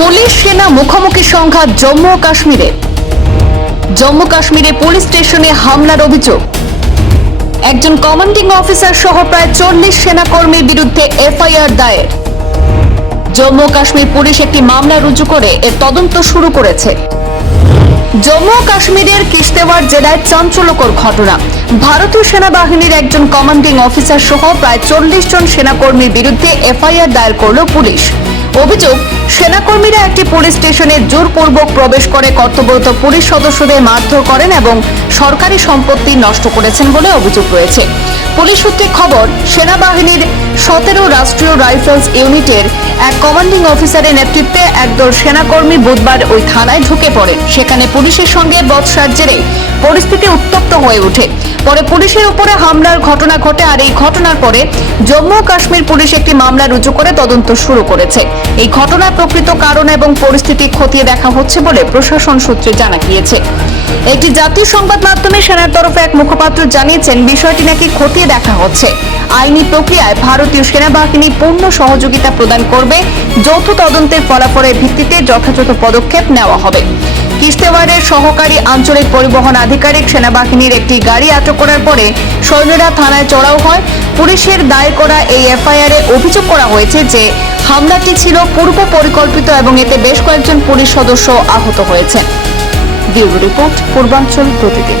Police সেনা মুখোমুখি সংঘাত জম্মু ও কাশ্মীরে। জম্মু কাশ্মীরে পুলিশ স্টেশনে হামলার অভিযোগ। একজন কমান্ডিং অফিসার সহ প্রায় 40 সেনাকর্মীর বিরুদ্ধে এফআইআর দায়ের। জম্মু ও কাশ্মীর পুলিশ একটি মামলা রুজু করে এর তদন্ত শুরু করেছে। জম্মু ও কাশ্মীরের কিশতওয়াড় জেলায় চাঞ্চল্যকর ঘটনা। ভারতীয় সেনাবাহিনীর একজন কমান্ডিং অফিসার সহ প্রায় 40 জন সেনাকর্মীর বিরুদ্ধে এফআইআর দায়ের করল পুলিশ। অভিযোগ, সেনাকর্মীরা একটি পুলিশ স্টেশনে জোরপূর্বক প্রবেশ করে কর্তব্যরত পুলিশ সদস্যদের মারধর করেন এবং সরকারি সম্পত্তি নষ্ট করেছেন বলে অভিযোগ রয়েছে। পুলিশ সূত্রে খবর, সেনাবাহিনীর 17 রাষ্ট্রীয় রাইফেলস ইউনিটের এক কমান্ডিং অফিসারের নেতৃত্বে একদল সেনাকর্মী বুধবার ওই থানায় ঢুকে পড়ে। সেখানে পুলিশের সঙ্গে বচসার জেরে পরিস্থিতি উত্তপ্ত হয়ে ওঠে। পরে পুলিশের উপরে হামলার ঘটনা ঘটে। আর এই ঘটনার পরে জম্মু ও কাশ্মীর পুলিশ একটি মামলা রুজু করে তদন্ত শুরু করেছে। এই ঘটনার প্রকৃত কারণ এবং পরিস্থিতি খতিয়ে দেখা হচ্ছে বলে প্রশাসন সূত্রে জানা গিয়েছে। একটি জাতীয় সংবাদ মাধ্যমে সেনার তরফে এক মুখপাত্র জানিয়েছেন, বিষয়টি নাকি খতিয়ে দেখা হচ্ছে। আইনি প্রক্রিয়ায় ভারতীয় সেনাবাহিনী পূর্ণ সহযোগিতা প্রদান করবে। যৌথ তদন্তের ফলাফলের ভিত্তিতে যথাযথ পদক্ষেপ নেওয়া হবে। কিশতওয়াড়ের সহকারী আঞ্চলিক পরিবহন আধিকারিক সেনাবাহিনীর একটি গাড়ি আটক করার পরে সৈন্যরা থানায় চড়াও হয়। পুলিশের দায়ের করা এই এফআইআরে অভিযোগ করা হয়েছে যে হামলাটি ছিল পূর্ব পরিকল্পিত এবং এতে বেশ কয়েকজন পুলিশ সদস্য আহত হয়েছে। ব্যুরো রিপোর্ট, পূর্বাঞ্চল প্রতিদিন।